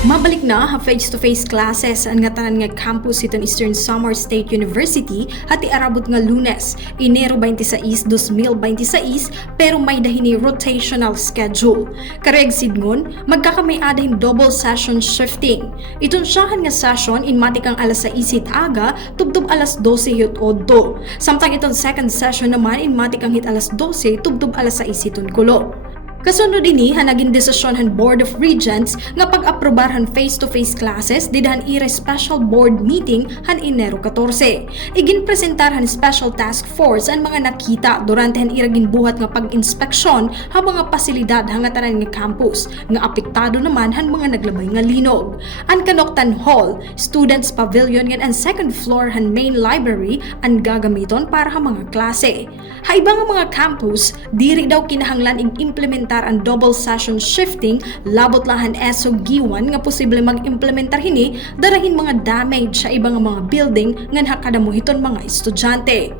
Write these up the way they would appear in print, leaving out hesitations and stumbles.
Mabalik na ha face-to-face classes ang nga tanan nga campus iton Eastern Samar State University hati arabot nga Lunes, Enero 26, 2026 pero may dahini rotational schedule. Kareg sidngon, magkakamay adahin double session shifting. Iton siyahan nga session in matikang alas 6 aga tubtub alas 12 hit oddo. Samtang iton second session naman in matikang hit alas 12 tubtub alas 6 iton kulo. Kasunod ini naging desisyon han Board of Regents nga pag-aprobar face-to-face classes didahan ire special board meeting han Enero 14. Igin presentar han special task force ang mga nakita durante han iragin buhat nga pag-inspeksyon ha mga pasilidad nga tanan nga campus nga apektado naman han mga naglabay nga linog. Ang Kanoktan Hall, Students Pavilion and second floor han main library ang gagamiton para ha mga klase. Ha ibang mga campus diri daw kinahanglan ig-implement ang double session shifting labot lahan ESO giwan nga posible mag-implementar hini darahin mga damage sa ibang mga building nga nakadamuhiton mga estudyante.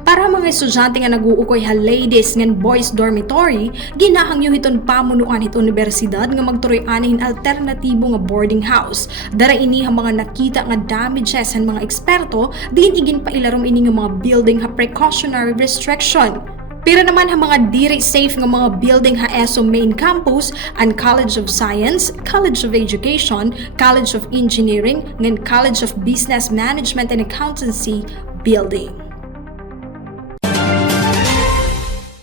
Para mga estudyante nga naguukoy ha ladies ngan boys dormitory, ginahangyo hiton pamunuan hit universidad nga magturoy anihin alternatibo nga boarding house. Dara ini ha mga nakita nga damages han mga eksperto, diin igin pailarom ini nga mga building ha precautionary restriction. Pero naman ha mga diri safe nga mga building ha ESO main campus ang College of Science, College of Education, College of Engineering, ngan College of Business Management and Accountancy building.